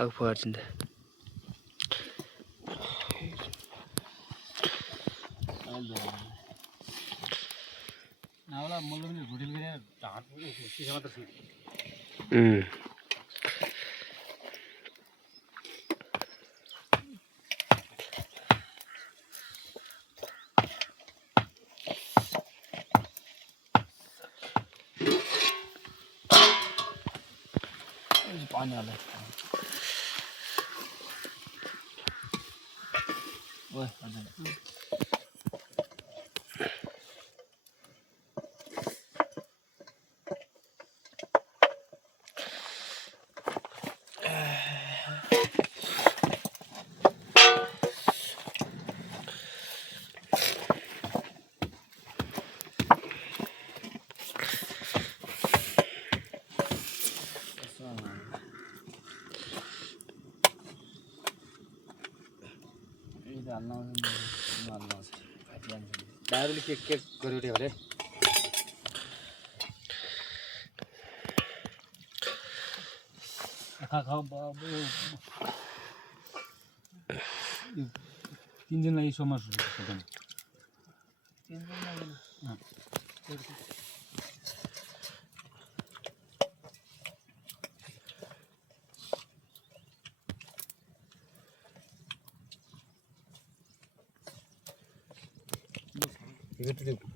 Aku fahrinda. नावला मुलुंनी घुडील गेल्या ढाट शिशा मात्र सी पानी आलं ओय डायरेक्टली केक केक गऱ्यो ठेव रे खा खा तीन जणलाई सोमवार सुरु तीन जण इकडे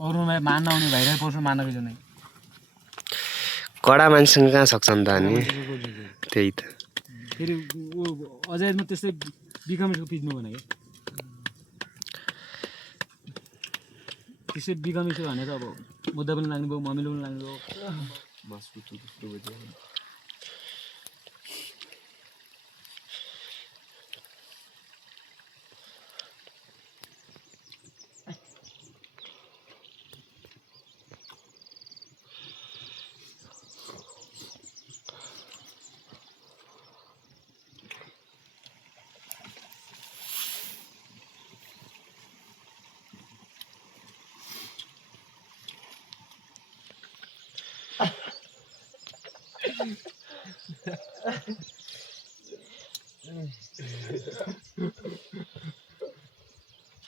और मैं मान्न आउने भाइरल पर्छ मान्न बिजो नै कडा मान्छेसँग कहाँ सक्छ नि त अनि त्यही त फेरि अझै म त्यस्तै बिकमिसको पिज्नु भने के त्यसै बिकमिसको भने त अब मुद्दा पनि लाग्ने भयो मम्मीले पनि लाग्ने भयो बस उठ्नु भयो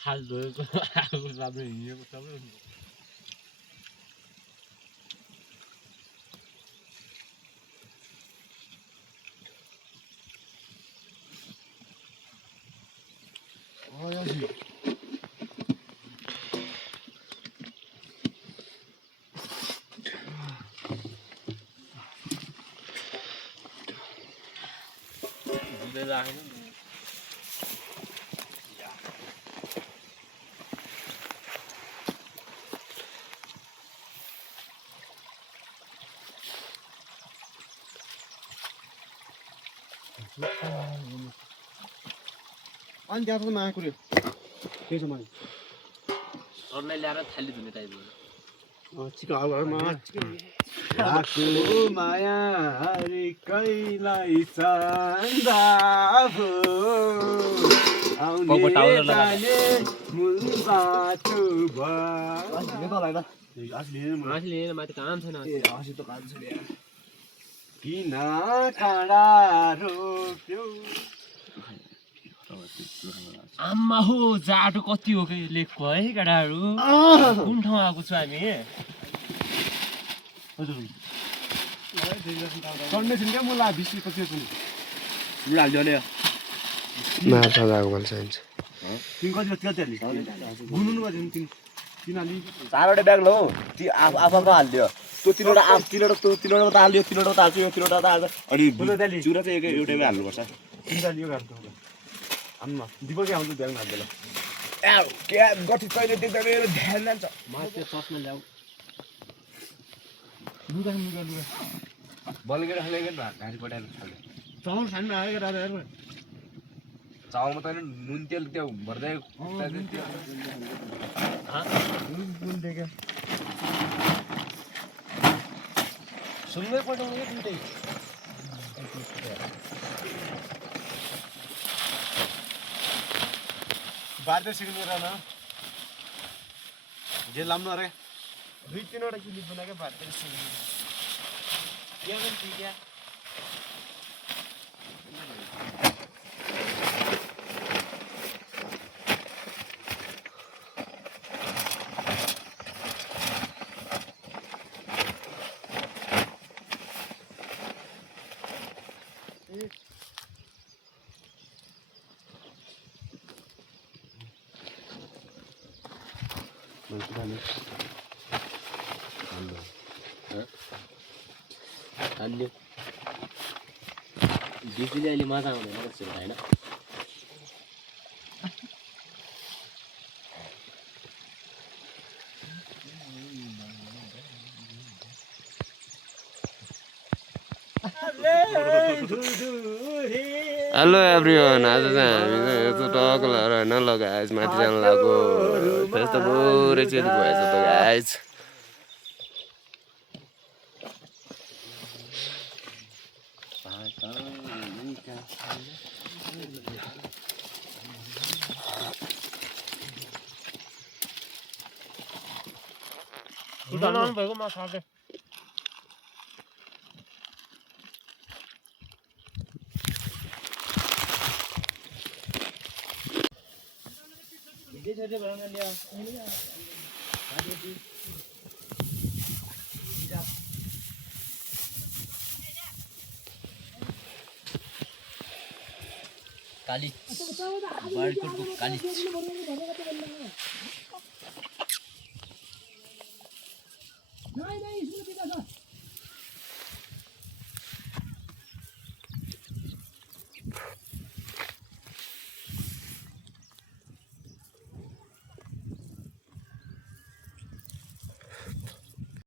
हाल धोएको आगो राम्रो हिँडेको सबै राख्नु अनि त्यहाँ त माया कुर्यो के छ मलाई अरूलाई ल्याएर थाली धुने टाइप हो चिकनमा माया हरि कैलाई चन्दा हो पोपट टाउजर लगा हाँसले माथि काम छैन किन काँडा रोप्यौ आम्मा हो जाडो कति हो कि लेखको है केटाहरू कुन ठाउँ आएको छु हामी कन्डिसन क्या मुला 20 25 पनि माछा जाएको मैले चाहिन्छ तिमी कति कति गुनुनु गर्छ तिमी किनले 4वटा ब्याग लौ ती आफआफमा हाल्दियो त्यो तीनवटा तीनवटा त हाल्यो तीनवटा त हाल्छु यो तीनवटा त हाल्छ अनि चुरा चाहिँ एउटैमै हाल्नुपर्छ तिमीले यो गर्नु आम्मा दिपक आउँछ ब्याग हाल्दै ल क्या गति कहिले देख्दा मेरो ध्यान जान्छ माथि चस्मा ल्याऊ लुगा बलगेर खालेको घाँटी पठाएर खाल्छ चामल खानु आएको राजा हेर चाउमा त नुन तेल त्यो भर्दै सुन्नै पठाउनु के दुइटै बाध्य सिक्नु न जे लाम्नु अरे 2-3वटा क्लिप बनाके बाध्य सिक्नु क्या गर्छु क्या हाल्यो डिपीले अहिले मजा आउँदैन कस्तो होइन हेलो एभ्रिवान आज चाहिँ हामी चाहिँ यस्तो टक लगाएर होइन ल गाइज माथि जानु लाग्यो त्यस्तो पुरै चेली भएछ त गाइज भएको म खाँदै काली बारकोटको काली